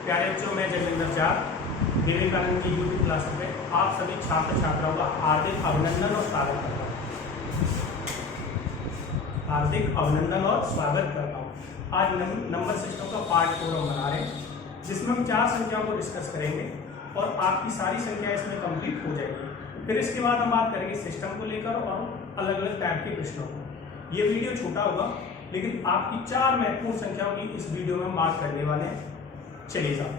प्यारे बच्चों, मैं जगविंदर झा विवेकानंद की यूट्यूब क्लास में आप सभी छात्र छात्राओं का हार्दिक अभिनंदन और स्वागत करता हूँ। हार्दिक अभिनंदन और स्वागत करता हूँ। आज नंबर सिस्टम का पार्ट 4 हम बना रहे हैं, जिसमें हम 4 संख्याओं को डिस्कस करेंगे और आपकी सारी संख्या इसमें कंप्लीट हो जाएगी। फिर इसके बाद हम बात करेंगे सिस्टम को लेकर और अलग अलग टाइप के प्रश्नों को। ये वीडियो छोटा होगा, लेकिन आपकी 4 महत्वपूर्ण संख्याओं की इस वीडियो में हम बात करने वाले हैं। चलिए साहब,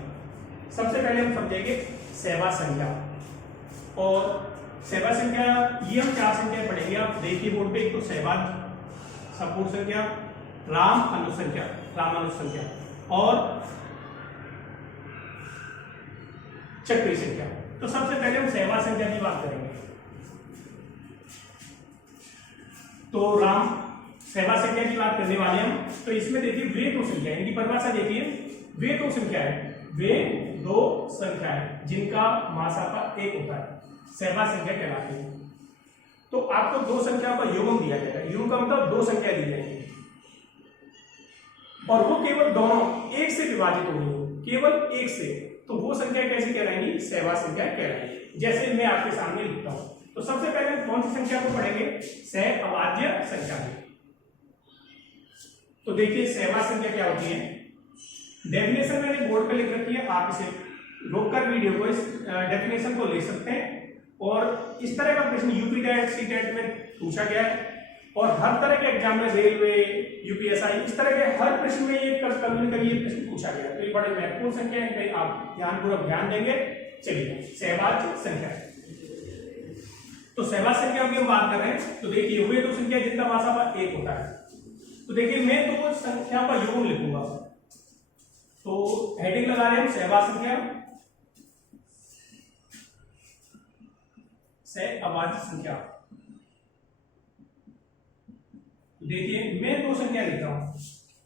सबसे पहले हम समझेंगे सहवाग संख्या। और सहवाग संख्या ये हम 4 संख्याएं पढ़ेंगे। आप देखिए बोर्ड पे, एक तो सहवाग संपूर्ण संख्या, राम अनुसंख्या, रामानुज संख्या और चक्रीय संख्या। तो सबसे पहले हम सहवाग संख्या की बात करेंगे। तो राम सहवाग संख्या की बात करने वाले हम। तो इसमें देखिए वे दो संख्या, इनकी परिभाषा देखिए, वे दो संख्या है, वे दो संख्या है जिनका मासापा 1 होता है, सहवाग संख्या कहलाती है। तो आपको दो संख्याओं का युग्म दिया जाएगा। युग्म का मतलब दो संख्या दी जाएगी और वो केवल दोनों एक से विभाजित होंगी, केवल एक से। तो वो संख्या कैसी कहलाएंगी? सहवाग संख्या कहलाएंगी। जैसे मैं आपके सामने लिखता हूं, तो सबसे पहले कौन सी संख्या को पढ़ेंगे? सहअभाज्य संख्या की। तो देखिए सहवाग संख्या क्या होती है। डेफिनेशन मैंने बोर्ड पे लिख रखी है, आप इसे रोककर वीडियो को, इस डेफिनेशन को ले सकते हैं। और इस तरह का प्रश्न यूपी टेट, सी टेट में पूछा गया है और हर तरह के एग्जाम में, रेलवे, यूपीएसआई, इस तरह के हर प्रश्न में ये कभी न कभी ये प्रश्न पूछा गया। तो ये बड़े महत्वपूर्ण संख्या है, आप ध्यानपूर्वक ध्यान देंगे। चलिए सहवाग संख्या। तो सहवाग संख्या की हम बात कर रहे हैं। तो देखिए वे दो संख्या जिनका मासापा 1 होता है। तो देखिए मैं तो संख्या का युग्म लिखूंगा। तो हेडिंग लगा रहे हैं सहवाग संख्या, सहअभाज्य संख्या। देखिए मैं दो संख्या लिख रहा हूं,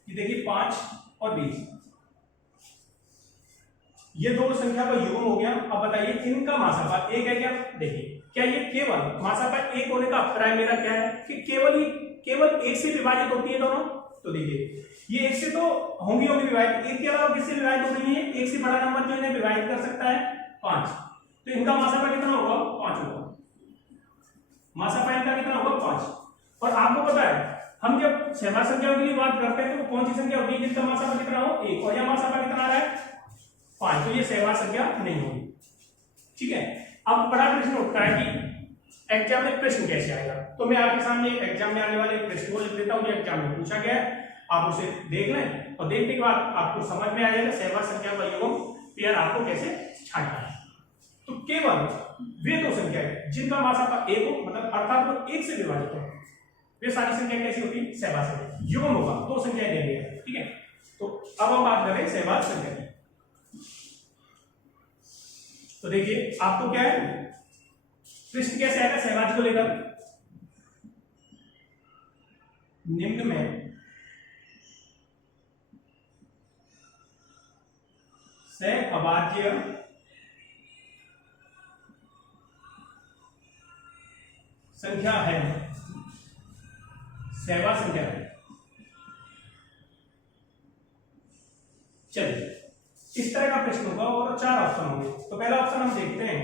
ये देखिए 5 और 20। ये दो संख्या का युग्म हो गया। अब बताइए इनका मासापा 1 है क्या? देखिए क्या ये केवल मासापा 1 होने का अभिप्राय मेरा क्या है कि केवल 1 से विभाजित होती है दोनों? तो देखिए ये 1 से तो होंगी विभाजित, 1 के अलावा किससे विभाजित हो रही है? 1 से बड़ा नंबर जो इन्हें विभाजित कर सकता है 5। तो इनका मासापा कितना होगा? 5 होगा। मासापा इनका कितना होगा? 5। और आपको पता है हम जब सहवाग संख्याओं के लिए बात करते हैं तो कौन सी संख्या होती है जिसका मासापा कितना हो? 1। और यह मासापा कितना आ रहा है? 5। तो ये सहवाग संख्या नहीं होगी। ठीक है। अब बड़ा प्रश्न उठता है कि एग्जाम में प्रश्न कैसे आएगा। तो मैं आपके सामने एग्जाम में आने वाले प्रश्न को लिख देता हूं, जो एग्जाम में पूछा गया है। आप उसे देख लें और देखने के बाद आपको समझ में आ जाएगा सहवाग संख्या का युग्म पेयर आपको कैसे छांटना है। तो केवल वे दो संख्या है जिनका मासापा 1 हो, मतलब अर्थात वो 1 से विभाजित हो, वे सारी संख्या कैसी होती है? सहवाग संख्या। युग्म होगा, दो संख्या देंगे। ठीक है। तो अब हम बात करें सहवाग संख्या की। तो देखिए आपको क्या है, प्रश्न कैसे आएगा सहवाग को लेकर? निम्न में सहअभाज्य संख्या है, सहवाग संख्या है। चलिए इस तरह का प्रश्न होगा और 4 ऑप्शन होंगे। तो पहला ऑप्शन हम देखते हैं।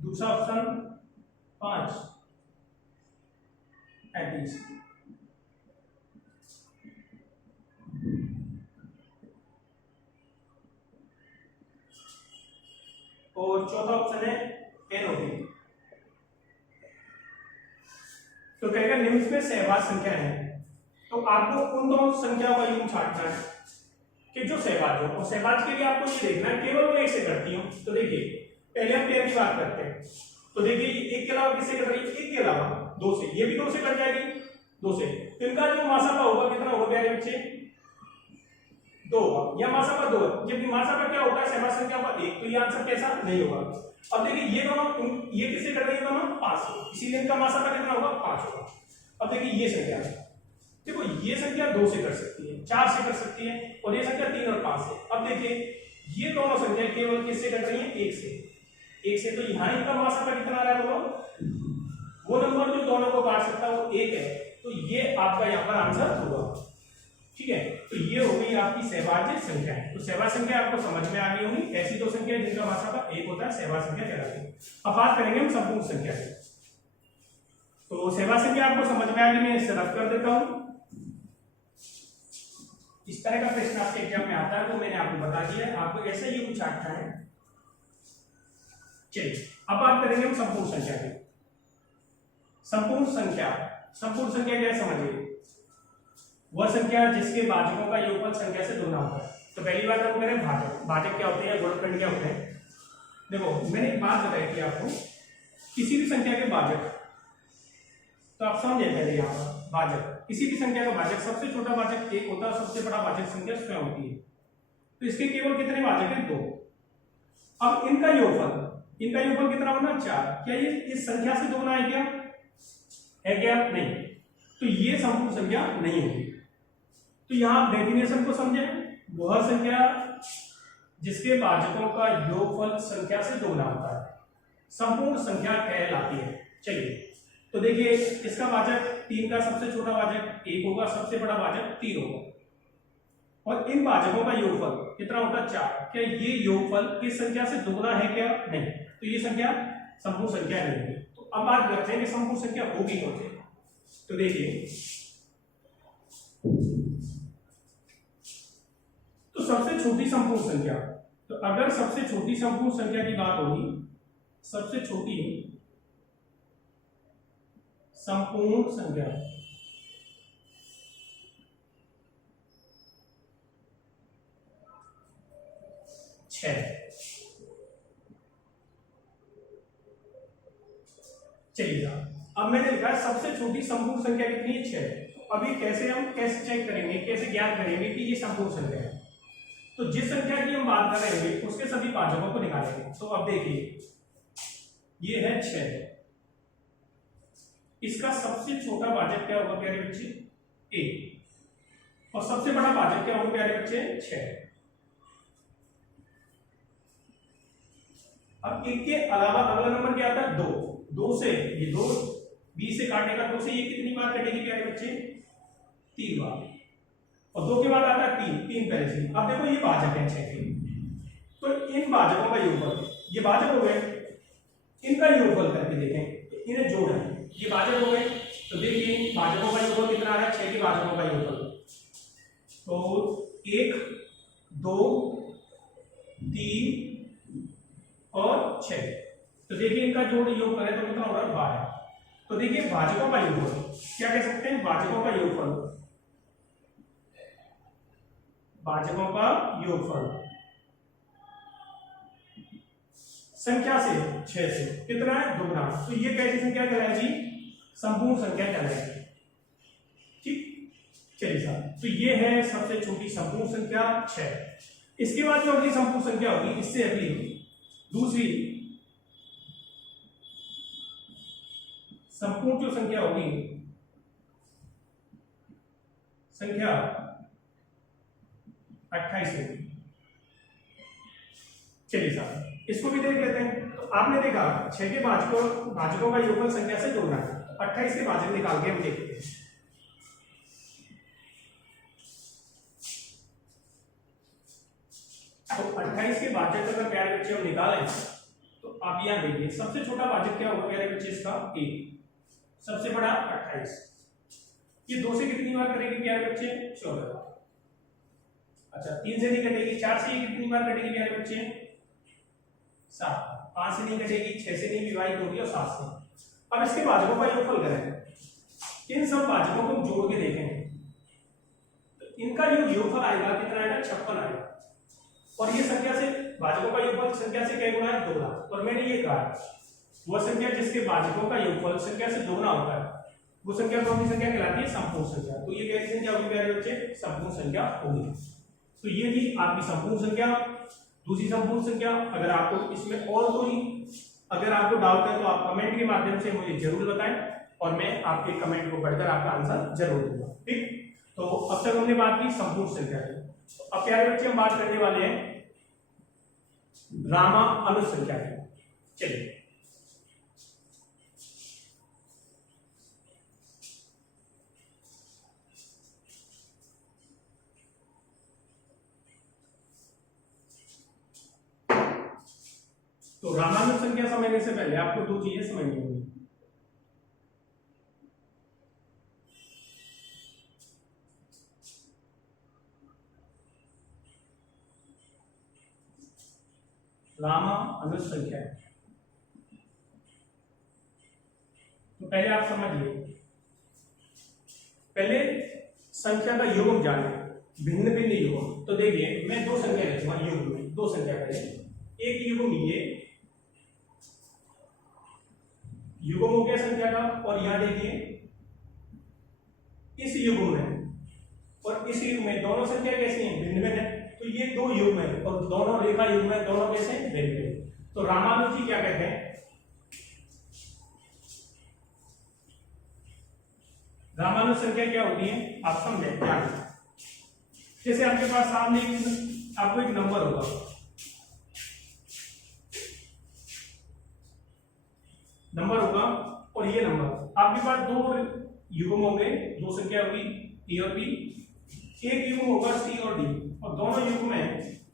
दूसरा ऑप्शन 5 35। और चौथा ऑप्शन है NOT। तो कहेगा निम्न में सहवाग संख्या है। तो आपको उन दोनों संख्याओं का युग्म छांटना है कि जो सहवाग हो। और सहवाग के लिए आपको ये देखना है केवल वो 1 से करती हो। तो देखिए पहले हम पेयर की बात करते हैं। तो देखिए 1 के अलावा किससे कट रही है? 1 के अलावा 2 से, ये भी 2 से कट जाएगी, 2 से। तो इनका जो मासापा होगा कितना होगा प्यारे बच्चे? 2 होगा। यह मासापा 2 है, जबकि मासापा क्या होता है सहवाग संख्या का 1। तो ये आंसर कैसा नहीं होगा। अब देखिए ये दोनों, ये किससे कट रही है? दोनों 5 से, इसीलिए इनका मासापा कितना होगा? 5 होगा। अब देखिए ये संख्या, देखो ये संख्या 2 से कर सकती है, 4 से कर सकती है, और ये संख्या 3 और 5 से। अब देखिए ये दोनों संख्या केवल किससे कट रही है? 1 से। 1 से। तो यहाँ इनका मासापा कितना आ रहा है? वो नंबर जो दोनों को काट सकता है वो 1 है। तो ये आपका यहाँ पर आंसर होगा। ठीक है, तो ये हो गई आपकी सहभाज्य संख्या। तो सहभाज्य संख्या आपको समझ में आ गई होगी, ऐसी दो संख्या जिनका मासापा एक होता है सहभाज्य संख्या कहलाती है। अब बात करेंगे हम संपूर्ण संख्या की। तो सहभाज्य संख्या आपको समझ में आ गई, मैं इसे रद्द कर देता हूं। इस तरह का प्रश्न आपके एग्जाम में आता है तो मैंने आपको बता दिया, आपको ऐसा ही कुछ आता है। चलिए अब बात करेंगे हम संपूर्ण संख्या की। संपूर्ण संख्या, संपूर्ण संख्या क्या समझिए, वह संख्या जिसके भाजकों का योगफल संख्या से दोगुना होता है। तो पहली बात आपको करें भाजक, भाजक क्या होते हैं, गुणनखंड क्या होते हैं। देखो मैंने एक बात बताई थी आपको, किसी भी संख्या के भाजक, तो आप समझे पहले यहाँ पर भाजक, किसी भी संख्या का भाजक सबसे छोटा भाजक एक होता है, सबसे बड़ा भाजक संख्या स्वयं होती है। तो इसके केवल कितने भाजक हैं, दो। अब इनका योगफल कितना होना, 4। क्या ये इस संख्या से दोगुना है क्या, है क्या, नहीं। तो ये संपूर्ण संख्या नहीं होगी। तो यहां डेफिनेशन को समझे, वह संख्या जिसके भाजकों का योगफल संख्या से दोगुना होता है संपूर्ण संख्या कहलाती है। चलिए तो देखिए, इसका भाजक 3 का सबसे छोटा भाजक 1 होगा, सबसे बड़ा भाजक 3 होगा, और इन भाजकों का योगफल कितना होता है, 4। क्या ये योगफल इस संख्या से दोगुना है क्या, नहीं। तो ये संख्या संपूर्ण संख्या नहीं है। तो अब बात करते हैं कि संपूर्ण संख्या होगी कौन सी। तो देखिए, तो सबसे छोटी संपूर्ण संख्या, तो अगर सबसे छोटी संपूर्ण संख्या की बात होगी, सबसे छोटी संपूर्ण संख्या छह। चलिए अब मैंने लिखा है सबसे छोटी संपूर्ण संख्या कितनी है, 6। तो अभी कैसे चेक करेंगे, कैसे ज्ञात करेंगे कि ये संपूर्ण संख्या है। तो जिस संख्या की हम बात कर रहे हैं उसके सभी भाजकों को निकालेंगे। तो अब देखिए, ये है 6, इसका सबसे छोटा भाजक क्या होगा प्यारे बच्चे, 1, और सबसे बड़ा भाजक क्या होगा प्यारे बच्चे, 6। अब 1 के अलावा अगला नंबर क्या आता है, 2 से ये 2 20 से काटने का, 2 से ये कितनी बार कटेगी प्यारे बच्चे, 3 बार, और 2 के बाद आता है 3 पहले से। अब देखो ये भाजक है 6 के, तो इन भाजकों का योगफल, ये भाजक हो गए, इनका योगफल करके देखें, इन्हें जोड़ें, ये भाजक हो गए। तो देखिए भाजकों का योगफल कितना आ रहा है, 6 के भाजकों का योगफल, तो 1 2 3 और 6। तो देखिए इनका जोड़ योग करें तो कितना हो रहा है, 12। तो देखिए भाजकों का योगफल क्या कह सकते हैं, भाजकों का योगफल, भाजकों का योगफल संख्या से 6 से कितना है, दोगुना। तो ये कैसी संख्या कहलाएगी, संपूर्ण संख्या कहलाएगी। ठीक, चलिए साहब, तो ये है सबसे छोटी संपूर्ण संख्या 6। इसके बाद जो अगली संपूर्ण संख्या होगी, इससे अगली दूसरी संपूर्ण जो संख्या होगी, संख्या 28 होगी। चलिए साहब, इसको भी देख लेते हैं। तो आपने देखा 6 के भाजकों का योगफल संख्या से दोगुना है, 28 के भाजक निकाल के हम देखते हैं। तो 28 के भाजक अगर प्यारे बच्चे हम निकालें, तो आप यहां देखिए सबसे छोटा भाजक क्या होगा प्यारे बच्चे, इसका 1, सबसे बड़ा 28। ये 2 से कितनी बार कटेगी प्यारे बच्चे, 14 बार। अच्छा 3 से नहीं कटेगी, 4 से ये कितनी बार कटेगी प्यारे बच्चे, 7। 5 से नहीं कटेगी, 6 से नहीं विभाजित होगी, और 7 से। अब इसके भाजकों का योगफल करें, इन सब भाजकों को जोड़ के देखें, तो इनका जो योगफल आएगा कितना आएगा, 56 आएगा। और ये संख्या से भाजकों का योगफल संख्या से क्या गुना है, 2 गुना। और मैंने ये कहा वह संख्या जिसके भाजकों का योगफल संख्या से 2 गुना होता है, वो संख्या कौन सी संख्या कहलाती है, संपूर्ण संख्या। तो ये कैसी संख्या होगी प्यारे बच्चे, संपूर्ण संख्या होगी। तो ये थी आपकी संपूर्ण संख्या। दूसरी संपूर्ण संख्या, अगर आपको इसमें और कोई अगर आपको डाउट है तो आप कमेंट के माध्यम से मुझे जरूर बताएं, और मैं आपके कमेंट को पढ़कर आपका आंसर जरूर दूंगा। ठीक, तो अब तक हमने बात की संपूर्ण संख्या की। अब प्यारे बच्चे हम बात करने वाले हैं रामानुज संख्या की। चलिए तो रामानुज संख्या समझने से पहले आपको दो चीजें समझनी होंगी। रामानुज संख्या, तो पहले आप समझिए, पहले संख्या का युग्म जाने, भिन्न भिन्न युग्म। तो देखिए मैं दो संख्या लिखूंगा युग्म में, दो संख्या पहले, एक युग्म ये युग्म हो गया संख्या का, और यहां देखिए इस युग्म में और इस युग्म में दोनों संख्या कैसी हैं, भिन्न भिन्न है। तो ये दो युग्म है और दोनों रेखा युग्म है, दोनों कैसे हैं, भिन्न भिन्न। तो रामानुज जी क्या कहते हैं, रामानुज संख्या क्या होती है आप समझे क्या। जैसे आपके पास सामने आपको एक नंबर होगा, नंबर होगा और ये नंबर, आपके पास दो युग्म होंगे, दो संख्या होगी ए और बी, एक युग्म होगा सी और डी, और दोनों युग्म में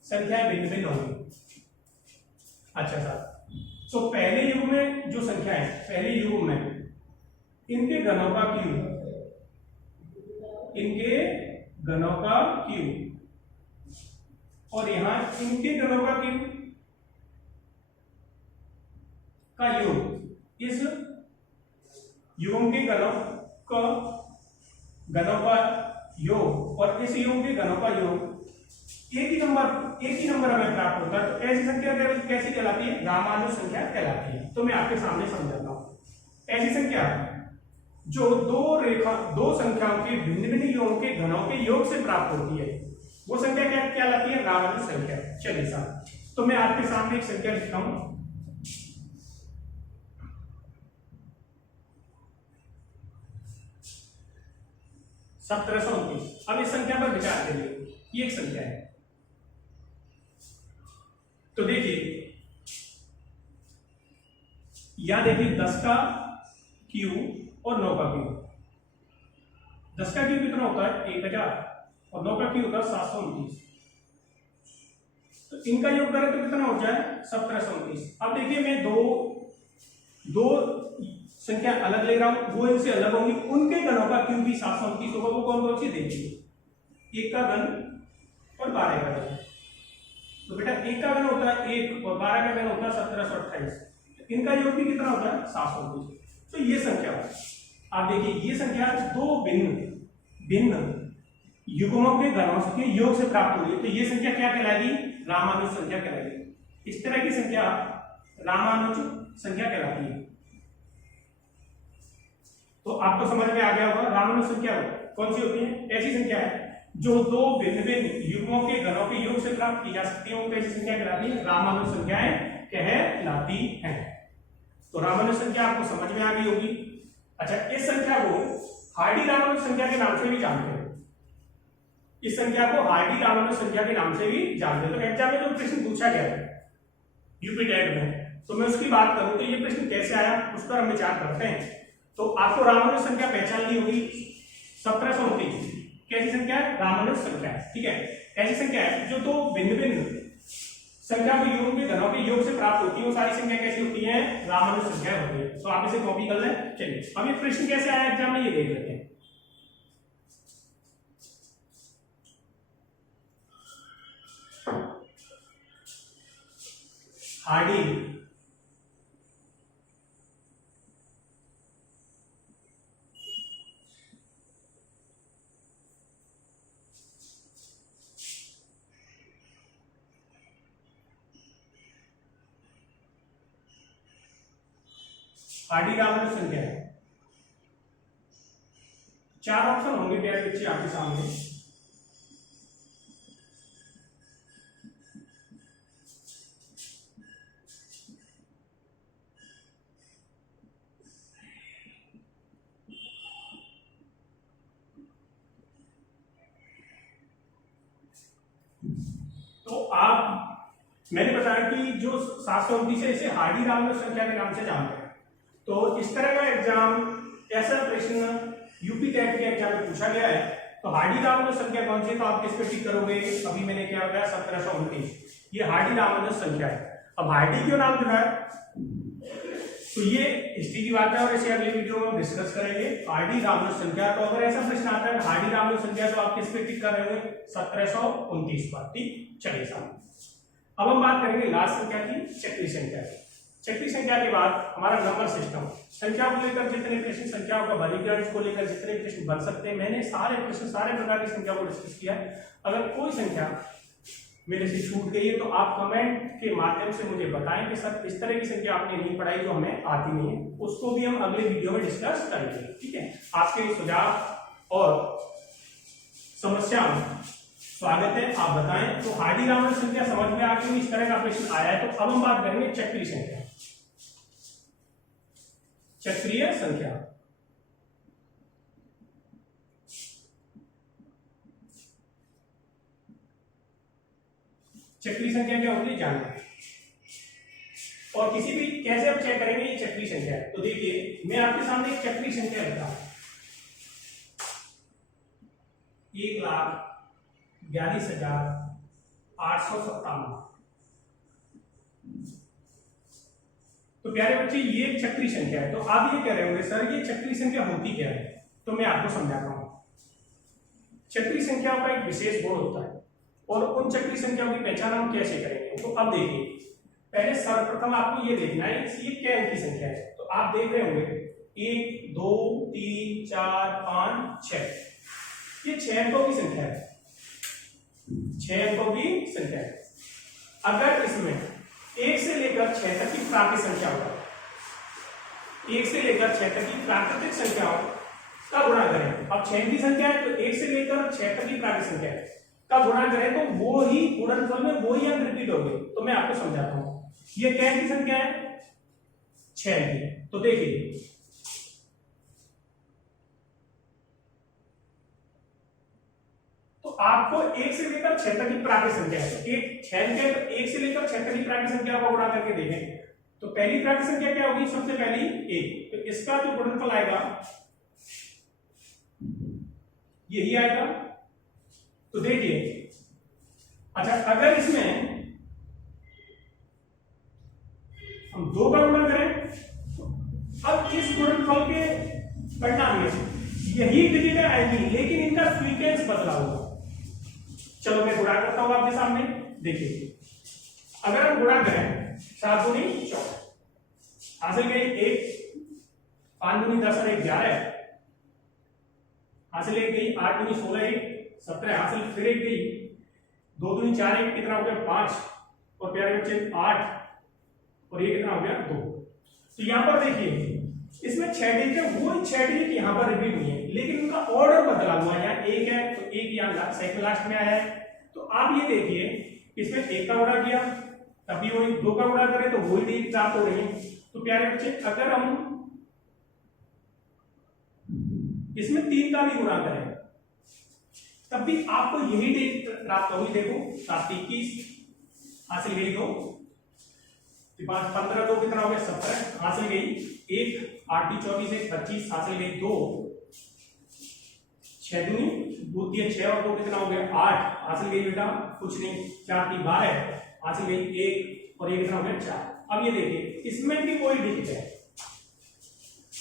संख्याएं भिन्न भिन्न होंगी। अच्छा सर, तो पहले युग्म में जो संख्या है, पहले युग्म में इनके घनों का क्यूब, इनके घनों का क्यूब, और यहां इनके घनों का क्यूब का योग, इस युग्म के घनों का योग और इस योग के घनों का योग एक ही नंबर हमें प्राप्त होता है। तो ऐसी संख्या कैसी कहलाती है, रामानुज संख्या कहलाती है। तो मैं आपके सामने समझाता हूं, ऐसी संख्या जो दो संख्याओं के भिन्न भिन्न योगों के घनों के योग से प्राप्त होती है, वो संख्या क्या कहलाती है, रामानुज संख्या। चलिए साहब, तो मैं आपके सामने एक संख्या लिखता हूं, (1729). अब इस संख्या पर विचार करिए, ये एक संख्या है। तो देखिए यहां देखिए 10 का क्यूब और 9 का क्यूब। 10 का क्यूब कितना होता है 1000 और 9 का क्यूब होता है 729। तो इनका योग करें तो कितना हो जाए 1729। अब देखिए मैं दो संख्या अलग ले रहा हूं, वो इनसे अलग होंगी, उनके घनों का क्यूब भी 729 होगा। वो कौन कौन सी देखिए, 1 का घन और 12 का घन। तो बेटा 1 का घन होता है 1 और 12 का घन होता है 1728। इनका योग भी कितना होता है 729। तो ये संख्या आप देखिए, ये संख्या दो भिन्न युग्मों के घनों के योग से प्राप्त हो रही है। तो ये संख्या क्या कहलाएगी, रामानुज संख्या कहलाएगी। इस तरह की संख्या रामानुज संख्या कहलाती है। तो आपको समझ में आ गया होगा रामानुज संख्या कौन सी होती है, ऐसी संख्या है जो दो भिन्न भिन्न युग्मों के घनों के योग से प्राप्त की जा सकती है, वो कैसी संख्या कहलाती है, रामानुज संख्याएं कहलाती हैं। तो रामानुज संख्या आपको समझ में आ गई होगी। अच्छा, इस संख्या को हार्डी रामानुज संख्या के नाम से भी जानते हैं। इस संख्या को हार्डी रामानुज संख्या के नाम से भी जानते हैं। तो एग्जाम में जो प्रश्न पूछा गया है यूपी टेट में, तो मैं उसकी बात करूं तो ये प्रश्न कैसे आया उस पर हम विचार करते हैं। तो आपको रामानुज संख्या पहचाननी होगी 1729। कैसी संख्या है, रामानुज संख्या है। ठीक है, ऐसी संख्या है जो दो भिन्न भिन्न संख्या के योग के घनों के योग से प्राप्त होती है, वो सारी संख्या कैसी होती है, रामानुज संख्या होती है। तो आप इसे कॉपी कर लें। चलिए अब ये प्रश्न कैसे आया एग्जाम में ये देख लेते हैं। हार्डी हार्डी रामानुज संख्या है। 4 ऑप्शन होंगे प्यारे बच्चे आपके सामने। तो आप मैंने बताया कि जो 729 है इसे हार्डी रामानुज संख्या के नाम से जानते हैं। तो इस तरह का एग्जाम, ऐसा प्रश्न यूपी टेट के एग्जाम में पूछा गया है। तो हार्डी रामानुज संख्या कौन सी, तो आप किस पे टिक करोगे, अभी मैंने क्या बताया 1729, ये हार्डी रामानुज संख्या है। अब हार्डी क्यों नाम जुड़ा है, तो ये हिस्ट्री की बात है और इसे अगले वीडियो में हम डिस्कस करेंगे। हार्डी रामनुज संख्या, तो अगर ऐसा प्रश्न आता है हार्डी रामनुज संख्या, तो आप किस पे टिक कर रहे होंगे, 1729 पर। ठीक, चलिए सामने। अब हम बात करेंगे लास्ट संख्या की, चक्रीय संख्या की। चक्रीय संख्या के बाद हमारा नंबर सिस्टम, संख्या को लेकर जितने प्रश्न, संख्याओं का वर्गीकरण को लेकर जितने प्रश्न बन सकते हैं, मैंने सारे प्रश्न सारे प्रकार की संख्या को डिस्कस किया है। अगर कोई संख्या मेरे से छूट गई है तो आप कमेंट के माध्यम से मुझे बताएं कि सर इस तरह की संख्या आपने नहीं पढ़ाई जो हमें आती नहीं है, उसको भी हम अगले वीडियो में डिस्कस करेंगे। ठीक है, आपके सुझाव और समस्या स्वागत है, आप बताएं। तो हार्डी रामनुज संख्या समझ में आ गई, इस तरह का प्रश्न आया है। तो अब हम बात करेंगे चक्रीय संख्या। चक्रीय संख्या, चक्रीय संख्या क्या होती है जानना है, और किसी भी कैसे आप चेक करेंगे ये चक्रीय संख्या है। तो देखिए मैं आपके सामने एक चक्रीय संख्या लिखता हूं, 1,42,857। तो प्यारे बच्चे ये एक चक्रीय संख्या है। तो आप ये कह रहे होंगे सर ये चक्रीय संख्या होती क्या है, तो मैं आपको समझाता हूं। चक्रीय संख्याओं का एक विशेष गुण होता है और उन चक्रीय संख्याओं की पहचान हम कैसे करेंगे। तो अब देखिए, पहले सर्वप्रथम आपको ये देखना है ये क्या अंक की संख्या है। तो आप देख रहे होंगे 1 2 3 4 5 6, ये 6 अंकों की संख्या है, 6 अंकों की संख्या है। अगर इसमें 1 से लेकर 6 तक की प्राकृतिक संख्या होगा, 1 से लेकर 6 तक की प्राकृतिक संख्याओं का गुणा करें। अब 6 की संख्या है तो 1 से लेकर 6 तक की प्राकृतिक संख्या है का गुणा करें तो वो ही गुणनफल में वो ही अंक रिपीट होंगे। तो मैं आपको समझाता हूं, ये क्या की संख्या है, 6 की। तो देखिए तो आपको 1 से लेकर 6 तक की प्राकृतिक संख्या है, तो 1 से लेकर 6 तक की प्राकृतिक संख्या को गुणा करके देखें तो पहली प्राकृतिक संख्या क्या होगी, सबसे पहली 1, तो इसका जो गुणनफल आएगा यही आएगा। तो देखिए अच्छा, अगर इसमें हम 2 का गुणा करें, अब इस गुणनफल के परिणाम में यही डिजिटें आएंगी लेकिन इनका फ्रीक्वेंस बदला होगा। चलो मैं गुणा करता हूं आपके सामने, देखिए अगर हम गुणा करें 7 दूनी 14, हासिल गई 1, 5 दूनी 10 और 1 11, हासिल एक गई 8 दूनी 16 1 17, हासिल फिर एक गई 2 दूनी 4 1 कितना हो गया 5, और प्यारे बच्चे 8, और ये कितना हो गया 2। तो यहां पर देखिए इसमें 6 डिजिट वो 6 डिजिट यहां पर रिपीट हुई है लेकिन उनका ऑर्डर बदला हुआ है। यहाँ 1 है तो 1 यहाँ सेकंड लास्ट में आया है। तो आप ये देखिए इसमें 1 का गुणा किया तभी वही, 2 का गुणा करें तो वही डिजिट प्राप्त हो रही है। तो प्यारे बच्चे अगर हम इसमें 3 का भी गुणा करें तब भी आपको यही डिजिट प्राप्त होगी। देखो 7 21, हासिल गई 2, 5 15 2 कितना हो गया 17, हासिल गई 1, 8 24 1 25, हासिल गई 2, 6 दूनी 2 3 6 और 2 कितना हो गया 8, हासिल गई बेटा कुछ नहीं 4 3 12, हासिल गई 1, और ये कितना हो गया 4। अब ये देखिए इसमें भी कोई डिजिट है,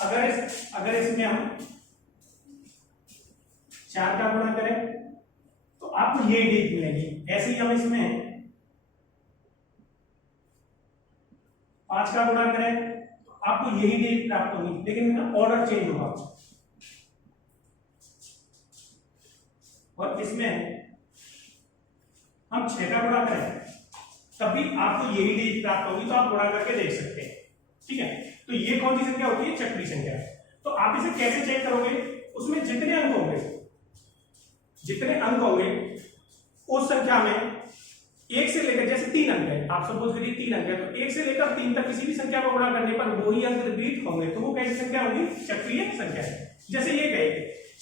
अगर इसमें हम 4 का गुणा करें तो आपको ये डिजिट मिलेगी। ऐसे ही हम इसमें 5 का गुणा करें तो आपको यही डिजिट प्राप्त होगी लेकिन इनका ऑर्डर चेंज होगा। और इसमें हम 6 का गुणा करें तभी आपको यही डिजिट प्राप्त होगी। तो आप गुणा करके देख सकते हैं, ठीक है। तो ये कौन सी संख्या होती है, चक्रीय संख्या। तो आप इसे कैसे चेक करोगे, उसमें जितने अंक होंगे उस संख्या में 1 से लेकर, जैसे 3 अंक है, आप सपोज करिए 3 अंक है तो 1 से लेकर 3 तक किसी भी संख्या को गुणा करने पर वही अंक रिपीट होंगे तो वो कैसी संख्या होगी, चक्रीय संख्या है। जैसे ये कहे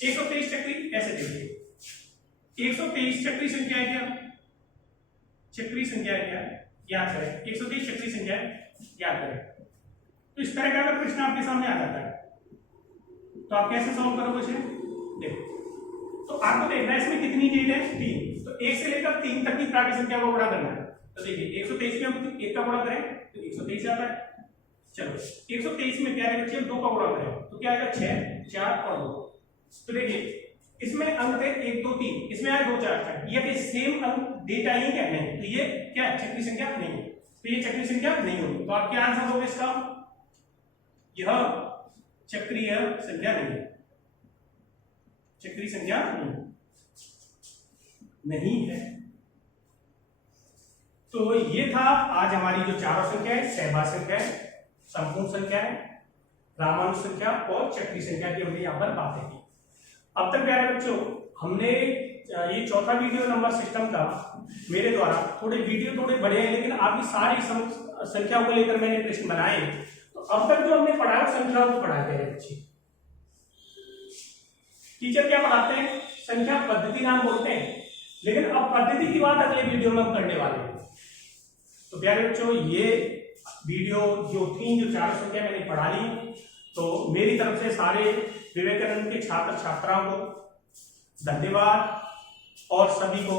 123 चक्रीय, ऐसे देखिए 123 चक्रीय संख्या है क्या, चक्रीय संख्या है क्या, याद करें 123 चक्रीय संख्या है, याद करें। तो इस तरह का अगर प्रश्न आपके सामने आ जाता है तो आप कैसे सॉल्व करोगे इसे, देखो। तो आपको देखना है इसमें कितनी डिजिट है, 3, तो 1 से लेकर 3 तक की प्राकृतिक संख्या को गुणा करना है। तो देखिए 123 में हम 1 का गुणा करें तो 123 आता है। चलो 123 में प्यारे बच्चे हम 2 का गुणा करें तो क्या आएगा 6, 4 और 2। तो देखिए इसमें अंक थे 1 2 3, इसमें आए 2 4 6, ये कि सेम अंक डेटा ही क्या नहीं, तो ये क्या चक्रीय संख्या नहीं है, तो ये चक्रीय संख्या नहीं होगी। तो आप क्या आंसर दोगे इसका? यह चक्रीय संख्या नहीं है, चक्रीय संख्या नहीं है। तो ये था आज हमारी जो चारों संख्या है, सहभाज्य संख्या है, संपूर्ण संख्या है, रामानुज संख्या और चक्रीय संख्या की हमने यहाँ पर बातें की। अब तक प्यारे बच्चों हमने ये चौथा वीडियो नंबर सिस्टम का मेरे द्वारा थोड़े वीडियो थोड़े बड़े हैं, लेकिन आपकी सारी संख्याओं को लेकर मैंने प्रश्न बनाए। तो अब तक जो हमने पढ़ाया संख्याओं को पढ़ाते हैं बच्चे। टीचर क्या पढ़ाते हैं? संख्या पद्धति नाम बोलते हैं, लेकिन अब पद्धति की बात अगले वीडियो में हम करने वाले हैं। तो प्यारे बच्चों ये वीडियो जो थी, जो चार संख्या मैंने पढ़ा ली, तो मेरी तरफ से सारे विवेकानंद के छात्र छात्राओं को धन्यवाद और सभी को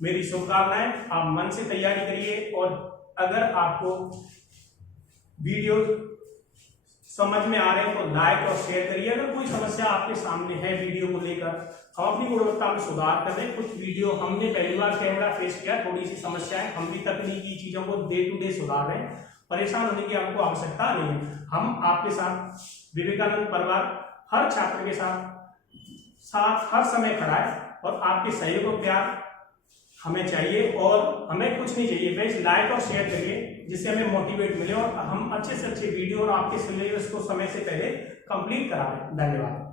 मेरी शुभकामनाएं। आप मन से तैयारी करिए और अगर आपको वीडियो समझ में आ रहे हैं तो लाइक और शेयर करिए। अगर कोई समस्या आपके सामने है वीडियो को लेकर, हम अपनी गुणवत्ता में सुधार कर रहे हैं। कुछ वीडियो हमने पहली बार कैमरा फेस किया, थोड़ी सी समस्या है, हम भी तकनीकी चीजों को डे टू डे सुधार रहे हैं। परेशान होने की आपको आवश्यकता नहीं है। हम आपके साथ विवेकानंद परिवार हर छात्र के साथ हर समय खड़ा है और आपके सहयोग और प्यार हमें चाहिए और हमें कुछ नहीं चाहिए, बस लाइक और शेयर करिए जिससे हमें मोटिवेट मिले और हम अच्छे से अच्छे वीडियो और आपके सिलेबस को समय से पहले कंप्लीट करा दें। धन्यवाद।